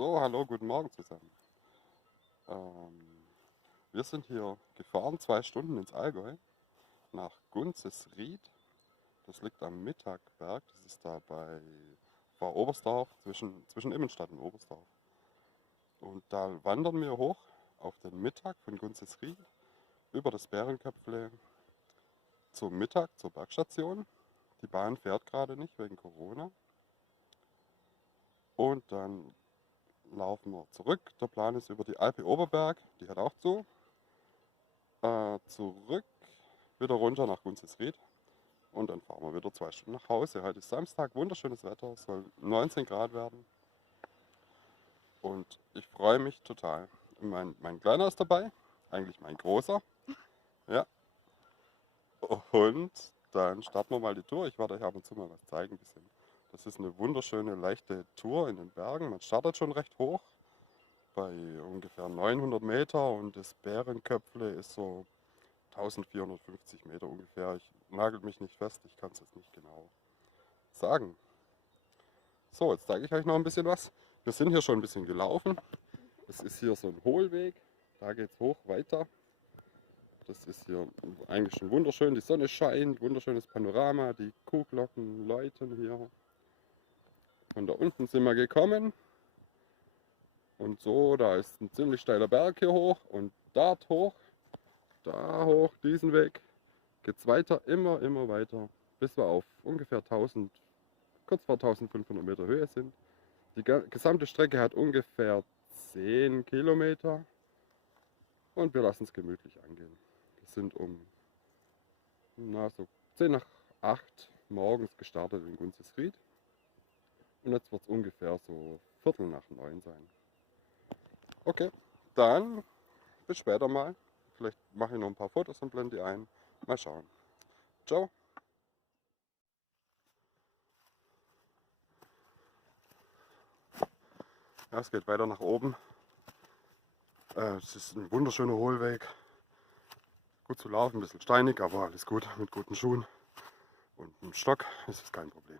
So, hallo, guten Morgen zusammen. Ähm, Wir sind hier gefahren, 2 Stunden ins Allgäu, nach Gunzesried. Das liegt am Mittagberg, das ist da vor Oberstdorf, zwischen Immenstadt und Oberstdorf. Und da wandern wir hoch auf den Mittag von Gunzesried über das Bärenköpfle zum Mittag, zur Bergstation. Die Bahn fährt gerade nicht wegen Corona. Und dann laufen wir zurück. Der Plan ist über die Alpe Oberberg, die hat auch zu. Zurück, wieder runter nach Gunzesried und dann fahren wir wieder 2 Stunden nach Hause. Heute ist Samstag, wunderschönes Wetter, soll 19 Grad werden und ich freue mich total. Mein Kleiner ist dabei, eigentlich mein Großer, ja. Und dann starten wir mal die Tour. Ich werde euch ab und zu mal was zeigen, ein bisschen. Das ist eine wunderschöne, leichte Tour in den Bergen. Man startet schon recht hoch, bei ungefähr 900 Meter und das Bärenköpfle ist so 1450 Meter ungefähr. Ich nagel mich nicht fest, ich kann es jetzt nicht genau sagen. So, jetzt zeige ich euch noch ein bisschen was. Wir sind hier schon ein bisschen gelaufen. Es ist hier so ein Hohlweg. Da geht es hoch weiter. Das ist hier eigentlich schon wunderschön. Die Sonne scheint, wunderschönes Panorama. Die Kuhglocken läuten hier. Von da unten sind wir gekommen. Und so, da ist ein ziemlich steiler Berg hier hoch. Und dort hoch, da hoch, diesen Weg, geht es weiter, immer weiter, bis wir auf ungefähr 1000, kurz vor 1500 Meter Höhe sind. Die gesamte Strecke hat ungefähr 10 Kilometer und wir lassen es gemütlich angehen. Wir sind um so 10 nach 8 morgens gestartet in Gunzesried und jetzt wird es ungefähr so Viertel nach 9 sein. Okay, dann bis später mal. Vielleicht mache ich noch ein paar Fotos und blende die ein. Mal schauen. Ciao. Ja, es geht weiter nach oben. Es ist ein wunderschöner Hohlweg. Gut zu laufen, ein bisschen steinig, aber alles gut. Mit guten Schuhen und einem Stock ist es kein Problem.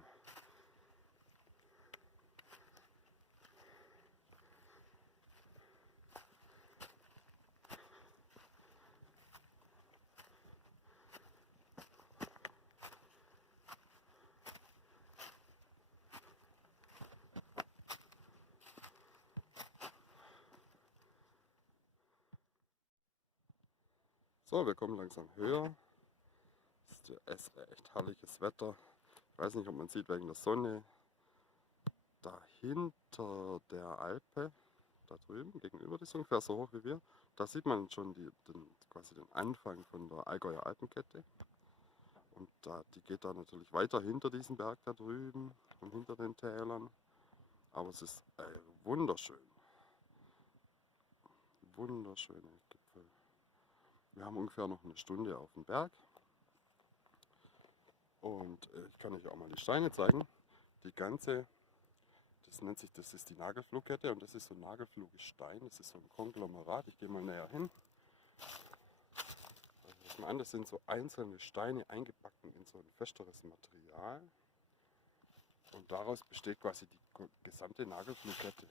So, wir kommen langsam höher. Es ist echt herrliches Wetter. Ich weiß nicht, ob man sieht wegen der Sonne. Dahinter der Alpe, da drüben gegenüber, die ist ungefähr so hoch wie wir. Da sieht man schon quasi den Anfang von der Allgäuer Alpenkette. Und die geht da natürlich weiter hinter diesem Berg da drüben und hinter den Tälern. Aber es ist wunderschön. Wunderschöne Gipfel. Wir haben ungefähr noch eine Stunde auf dem Berg. Und ich kann euch auch mal die Steine zeigen. Die ganze, das ist die Nagelfluhkette und das ist so ein Nagelfluhgestein. Das ist so ein Konglomerat. Ich gehe mal näher hin. Ich meine, das sind so einzelne Steine eingebacken in so ein festeres Material. Und daraus besteht quasi die gesamte Nagelfluhkette.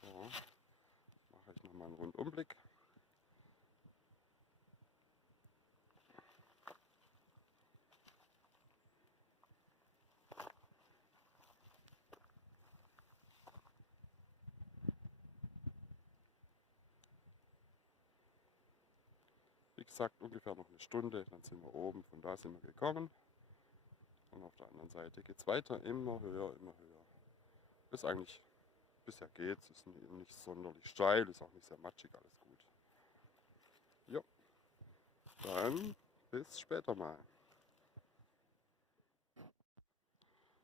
So, mache ich nochmal einen Rundumblick. Wie gesagt, ungefähr noch eine Stunde, dann sind wir oben, von da sind wir gekommen. Und auf der anderen Seite geht es weiter, immer höher, immer höher. Ist eigentlich, bisher geht's, ist nicht sonderlich steil, ist auch nicht sehr matschig, alles gut. Jo, dann bis später mal.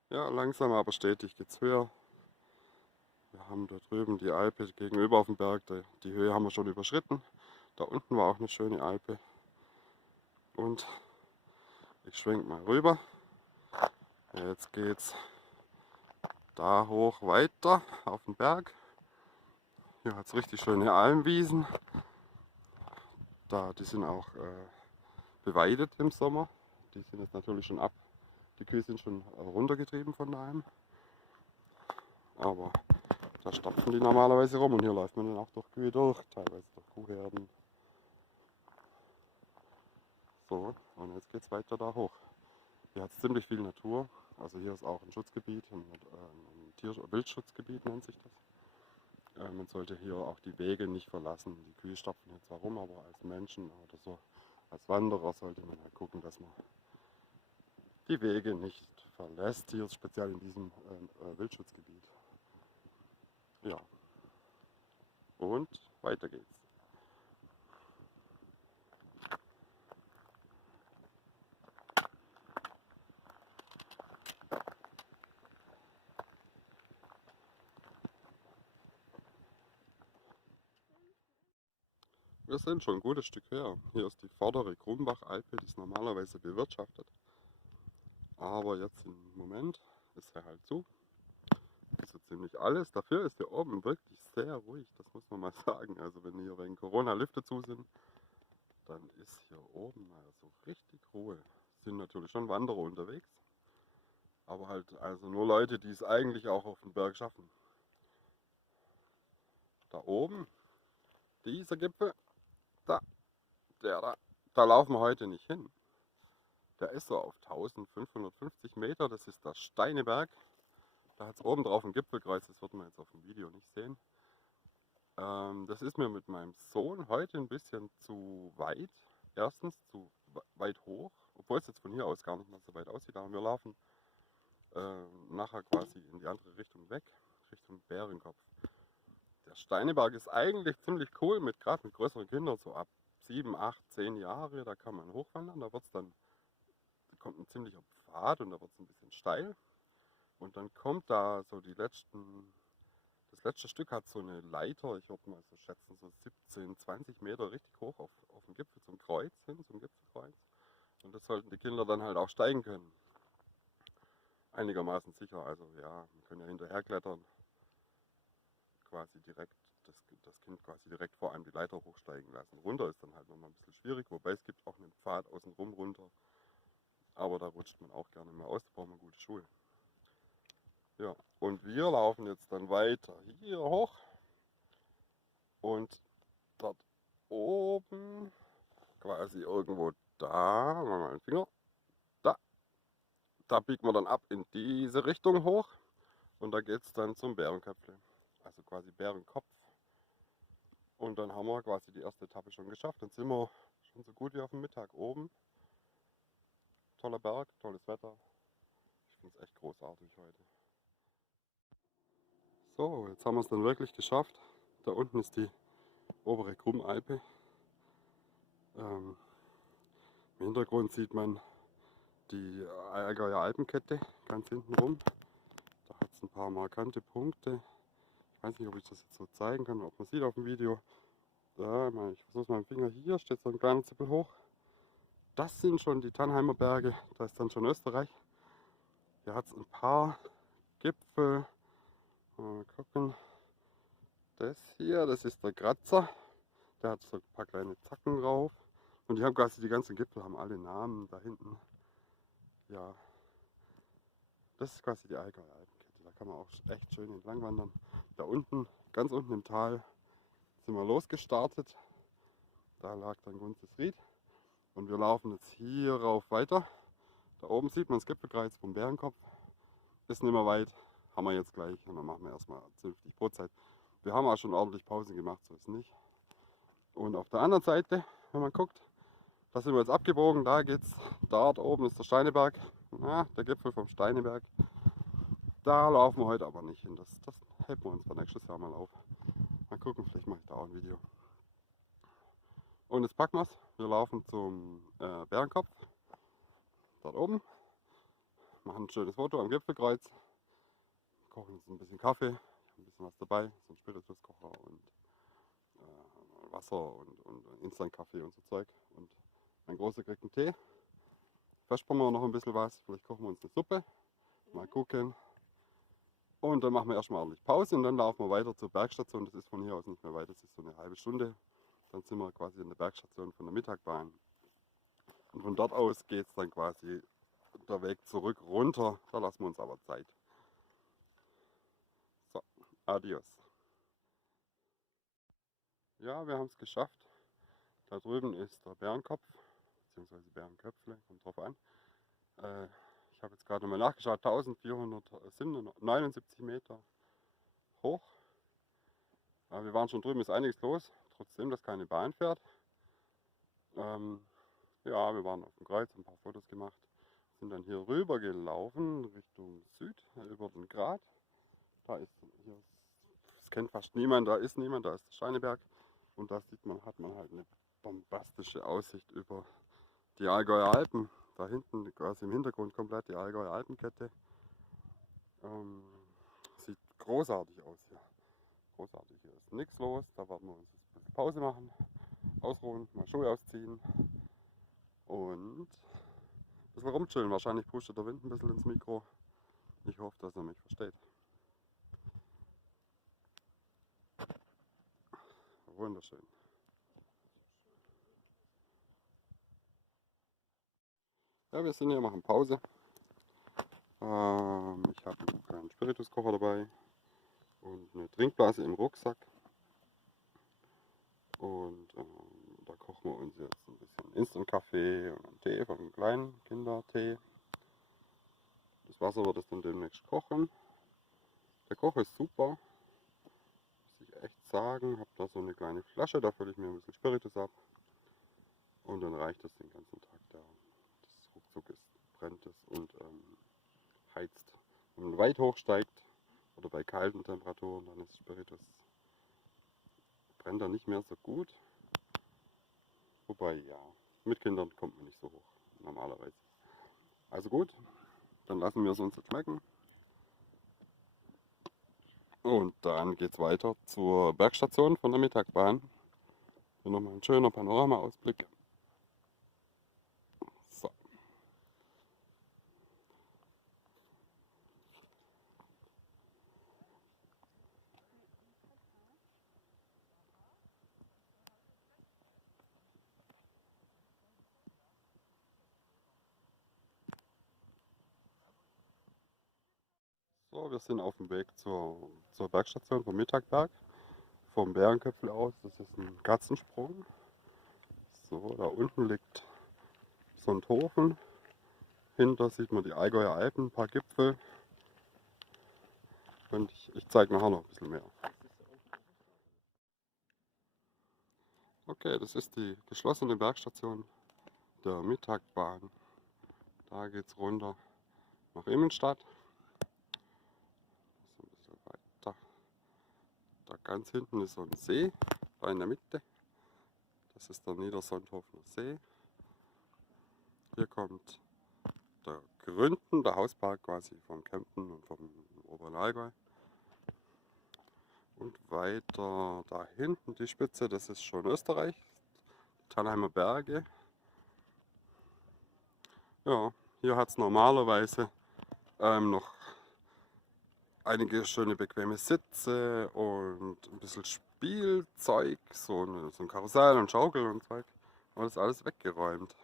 Ja, langsam aber stetig geht's höher. Wir haben da drüben die Alpe gegenüber auf dem Berg, die Höhe haben wir schon überschritten. Da unten war auch eine schöne Alpe. Und ich schwenke mal rüber. Jetzt geht's da hoch weiter auf den Berg. Hier hat es richtig schöne Almwiesen. Die sind auch beweidet im Sommer. Die sind jetzt natürlich schon Die Kühe sind schon runtergetrieben von daheim. Aber da stapfen die normalerweise rum und hier läuft man dann auch durch Kühe durch, teilweise durch Kuhherden. So, und jetzt geht es weiter da hoch. Hier hat es ziemlich viel Natur. Also hier ist auch ein Schutzgebiet, ein Wildschutzgebiet nennt sich das. Man sollte hier auch die Wege nicht verlassen. Die Kühe stapfen hier zwar rum, aber als Menschen oder so, als Wanderer sollte man halt gucken, dass man die Wege nicht verlässt, hier speziell in diesem Wildschutzgebiet. Ja, und weiter geht's. Wir sind schon ein gutes Stück her. Hier ist die vordere Krumbach-Alpe, die ist normalerweise bewirtschaftet. Aber jetzt im Moment ist er halt zu. So ziemlich alles. Dafür ist hier oben wirklich sehr ruhig, das muss man mal sagen. Also wenn hier wegen Corona Lifte zu sind, dann ist hier oben mal so richtig Ruhe. Es sind natürlich schon Wanderer unterwegs, aber halt also nur Leute, die es eigentlich auch auf den Berg schaffen. Da oben, dieser Gipfel, da, da laufen wir heute nicht hin. Der ist so auf 1550 Meter, das ist der Steineberg. Da hat es oben drauf ein Gipfelkreuz, das wird man jetzt auf dem Video nicht sehen. Das ist mir mit meinem Sohn heute ein bisschen zu weit. Erstens zu weit hoch, obwohl es jetzt von hier aus gar nicht mehr so weit aussieht. Aber wir laufen nachher quasi in die andere Richtung weg, Richtung Bärenkopf. Der Steineberg ist eigentlich ziemlich cool, gerade mit größeren Kindern, so ab 7, 8, 10 Jahre, da kann man hochwandern. Da kommt ein ziemlicher Pfad und da wird es ein bisschen steil. Und dann kommt da so das letzte Stück hat so eine Leiter, ich würde mal so schätzen, so 17, 20 Meter richtig hoch auf dem Gipfel zum Kreuz hin, zum Gipfelkreuz. Und das sollten die Kinder dann halt auch steigen können. Einigermaßen sicher, also ja, man kann ja hinterher klettern, quasi direkt, das Kind quasi direkt vor einem die Leiter hochsteigen lassen. Runter ist dann halt nochmal ein bisschen schwierig, wobei es gibt auch einen Pfad außenrum runter. Aber da rutscht man auch gerne mal aus, da braucht man gute Schuhe. Ja, und wir laufen jetzt dann weiter hier hoch und dort oben, quasi irgendwo da, machen wir mal einen Finger, da biegt man dann ab in diese Richtung hoch und da geht es dann zum Bärenköpfle, also quasi Bärenkopf. Und dann haben wir quasi die erste Etappe schon geschafft. Dann sind wir schon so gut wie auf dem Mittag oben. Toller Berg, tolles Wetter. Ich finde es echt großartig heute. So, jetzt haben wir es dann wirklich geschafft. Da unten ist die obere Krummalpe. Im Hintergrund sieht man die Allgäuer Alpenkette ganz hinten rum. Da hat es ein paar markante Punkte. Ich weiß nicht, ob ich das jetzt so zeigen kann, ob man sieht auf dem Video. Da, ich versuche es mal mit dem Finger. Hier steht so ein kleiner Zippel hoch. Das sind schon die Tannheimer Berge. Da ist dann schon Österreich. Hier hat es ein paar Gipfel. Mal gucken. Das hier, das ist der Kratzer. Der hat so ein paar kleine Zacken drauf. Und die haben quasi, die ganzen Gipfel haben alle Namen da hinten. Ja, das ist quasi die Allgäuer Alpenkette. Da kann man auch echt schön entlang wandern. Da unten, ganz unten im Tal, sind wir losgestartet. Da lag dann Gunzes Ried. Und wir laufen jetzt hier rauf weiter. Da oben sieht man das Gipfelkreuz vom Bärenkopf. Ist nicht mehr weit. Haben wir jetzt gleich. Und dann machen wir erstmal zünftig Brotzeit. Wir haben auch schon ordentlich Pausen gemacht, so ist es nicht. Und auf der anderen Seite, wenn man guckt, da sind wir jetzt abgebogen. Da geht's. Dort oben ist der Steineberg. Ja, der Gipfel vom Steineberg. Da laufen wir heute aber nicht hin. Das heben wir uns für nächstes Jahr mal auf. Mal gucken, vielleicht mache ich da auch ein Video. Und jetzt packen wir es. Wir laufen zum Bärenkopf. Dort oben. Machen ein schönes Foto am Gipfelkreuz. Kochen uns ein bisschen Kaffee. Ich habe ein bisschen was dabei. So ein Spirituskocher und Wasser und Instant-Kaffee und so Zeug. Und mein Großer kriegt einen Tee. Verspannen wir noch ein bisschen was. Vielleicht kochen wir uns eine Suppe. Mal gucken. Und dann machen wir erstmal ordentlich Pause und dann laufen wir weiter zur Bergstation. Das ist von hier aus nicht mehr weit. Das ist so eine halbe Stunde. Dann sind wir quasi in der Bergstation von der Mittagbahn. Und von dort aus geht es dann quasi der Weg zurück runter, da lassen wir uns aber Zeit. So, adios. Ja, wir haben es geschafft. Da drüben ist der Bärenkopf, beziehungsweise Bärenköpfle, kommt drauf an. Ich habe jetzt gerade mal nachgeschaut, 1479 Meter hoch. Wir waren schon drüben, ist einiges los, trotzdem, dass keine Bahn fährt. Ja, wir waren auf dem Kreuz, ein paar Fotos gemacht, sind dann hier rüber gelaufen Richtung Süd, über den Grat. Da ist hier, das kennt fast niemand, da ist niemand, da ist der Scheineberg. Und da sieht man, hat man halt eine bombastische Aussicht über die Allgäuer Alpen. Da hinten quasi im Hintergrund komplett die Allgäuer Alpenkette. Sieht großartig aus hier. Großartig, hier ist nichts los. Da werden wir uns jetzt ein bisschen Pause machen, ausruhen, mal Schuhe ausziehen und ein bisschen rumchillen. Wahrscheinlich pustet der Wind ein bisschen ins Mikro. Ich hoffe, dass er mich versteht. Wunderschön. Ja, wir sind hier, machen Pause. Ich habe einen kleinen Spirituskocher dabei und eine Trinkblase im Rucksack. Und da kochen wir uns jetzt ein bisschen Instant-Kaffee und einen Tee vom kleinen Kindertee. Das Wasser wird es dann demnächst kochen. Der Koch ist super, muss ich echt sagen. Ich habe da so eine kleine Flasche, da fülle ich mir ein bisschen Spiritus ab. Und dann reicht das den ganzen Tag. Das ruckzuck ist, brennt es und heizt. Wenn man weit hoch steigt oder bei kalten Temperaturen, dann ist Spiritus, brennt er nicht mehr so gut. Wobei, ja, mit Kindern kommt man nicht so hoch, normalerweise. Also gut, dann lassen wir es uns jetzt schmecken. Und dann geht es weiter zur Bergstation von der Mittagbahn. Hier nochmal ein schöner Panoramaausblick. So. So, wir sind auf dem Weg zur Bergstation vom Mittagberg. Vom Bärenköpfel aus, das ist ein Katzensprung. So, da unten liegt Sonthofen. Hinter sieht man die Allgäuer Alpen, ein paar Gipfel. Und ich zeige nachher noch ein bisschen mehr. Okay, das ist die geschlossene Bergstation der Mittagbahn. Da geht es runter nach Immenstadt. So ein bisschen weiter. Da ganz hinten ist so ein See, da in der Mitte. Das ist der Niedersonthofener See. Hier kommt der Gründen, der Hauspark quasi vom Kempten und vom Oberen Allgäu. Und weiter da hinten die Spitze, das ist schon Österreich, die Tannheimer Berge. Ja, hier hat es normalerweise noch einige schöne bequeme Sitze und ein bisschen Spielzeug, so ein Karussell und Schaukel und Zeug. Aber das ist alles weggeräumt.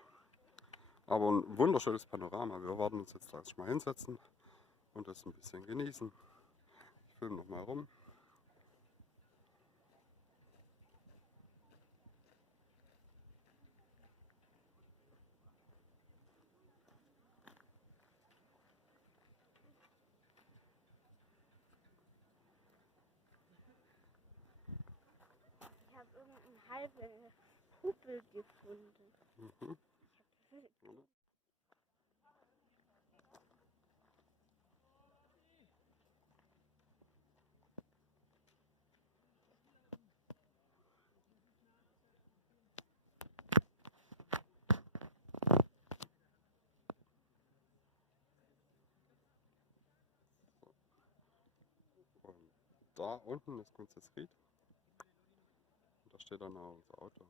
Aber ein wunderschönes Panorama. Wir werden uns jetzt erstmal hinsetzen und das ein bisschen genießen. Ich filme noch mal rum. Ich habe irgendeinen halben Hubbel gefunden. Mhm. Und da unten ist Kunstes Ried. Und da steht dann auch unser Auto.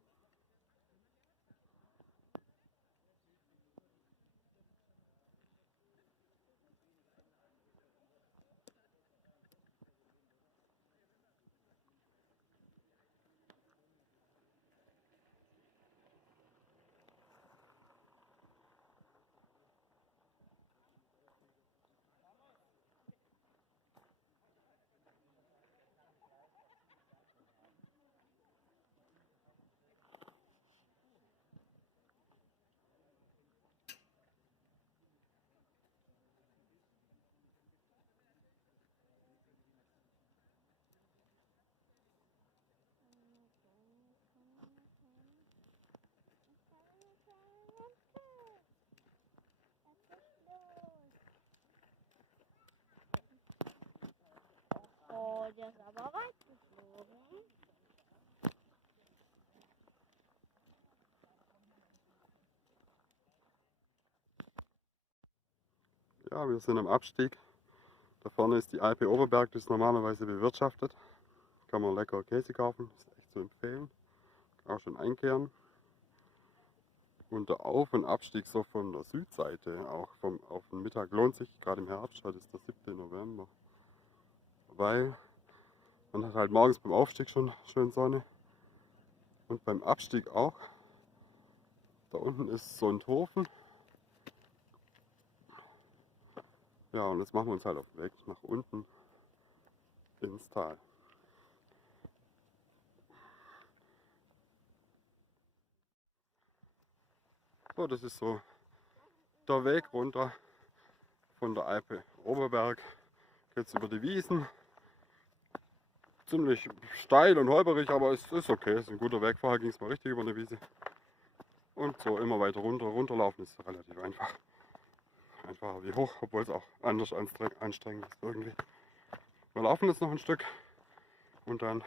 Oh, der ist aber weit geflogen. Ja, wir sind am Abstieg. Da vorne ist die Alpe Oberberg, das ist normalerweise bewirtschaftet. Kann man lecker Käse kaufen, ist echt zu empfehlen. Auch schon einkehren. Und der Auf- und Abstieg so von der Südseite, auch auf den Mittag lohnt sich, gerade im Herbst, heute ist der 7. November. Weil man hat halt morgens beim Aufstieg schon schön Sonne und beim Abstieg auch. Da unten ist Sonthofen. Ja, und jetzt machen wir uns halt auf den Weg nach unten ins Tal. So, das ist so der Weg runter von der Alpe Oberberg. Geht's über die Wiesen. Ziemlich steil und holperig, aber es ist okay, es ist ein guter Weg. Vorher ging es mal richtig über eine Wiese. Und so immer weiter runter. Runterlaufen ist relativ einfach. Einfacher wie hoch, obwohl es auch anders anstrengend ist irgendwie. Wir laufen jetzt noch ein Stück und dann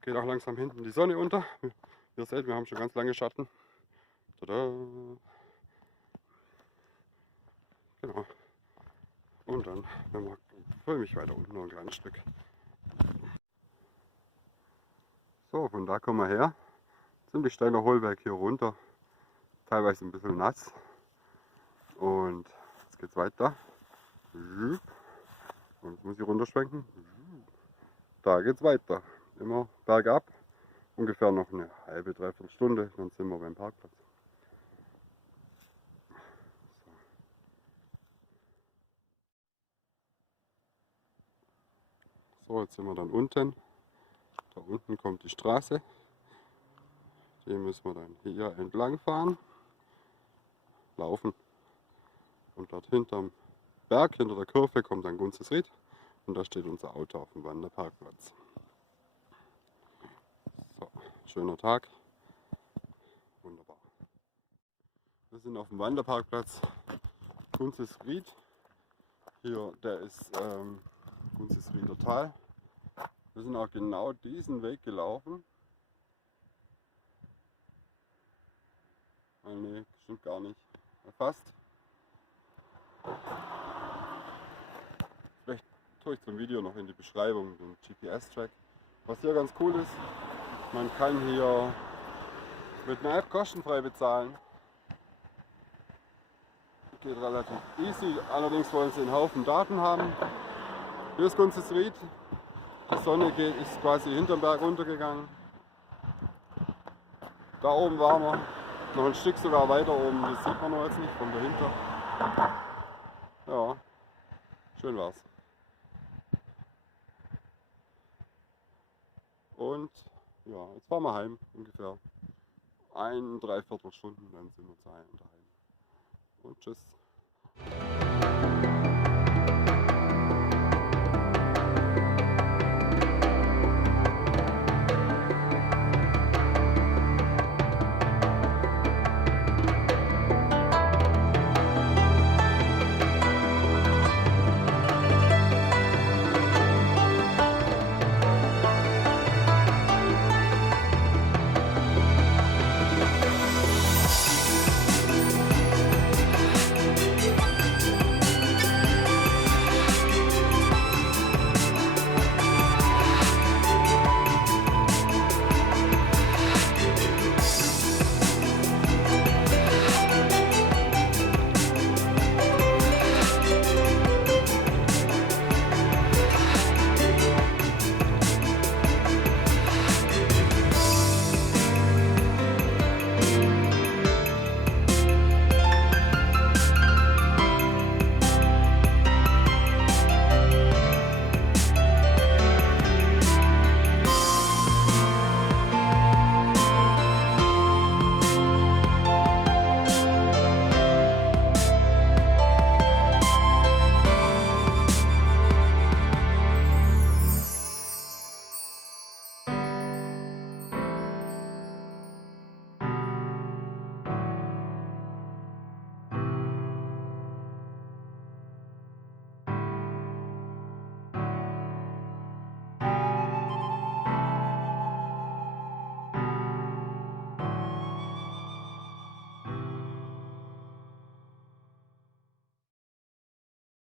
geht auch langsam hinten die Sonne unter. Ihr seht, wir haben schon ganz lange Schatten. Tada! Genau. Und dann folge ich weiter unten noch ein kleines Stück. So, von da kommen wir her. Ziemlich steiler Hohlweg hier runter. Teilweise ein bisschen nass. Und jetzt geht's weiter. Und jetzt muss ich runterschwenken. Da geht's weiter. Immer bergab. Ungefähr noch eine halbe, dreiviertel Stunde, dann sind wir beim Parkplatz. So, jetzt sind wir dann unten. Da unten kommt die Straße. Die müssen wir dann hier entlang fahren. Laufen. Und dort hinterm Berg, hinter der Kurve, kommt dann Gunzesried. Und da steht unser Auto auf dem Wanderparkplatz. So, schöner Tag. Wunderbar. Wir sind auf dem Wanderparkplatz Gunzesried. Hier, der ist Gunzesrieder Tal. Wir sind auch genau diesen Weg gelaufen. Nee, stimmt gar nicht. Fast. Vielleicht tue ich zum Video noch in die Beschreibung den GPS-Track. Was hier ganz cool ist, man kann hier mit einer App kostenfrei bezahlen. Geht relativ easy, allerdings wollen sie einen Haufen Daten haben. Hier ist Gunzesried. Die Sonne ist quasi hinterm Berg runtergegangen. Da oben waren wir, noch ein Stück sogar weiter oben, das sieht man noch jetzt nicht von dahinter. Ja, schön war's. Und ja, jetzt fahren wir heim, ungefähr 1,75 Stunden, dann sind wir daheim. Und tschüss.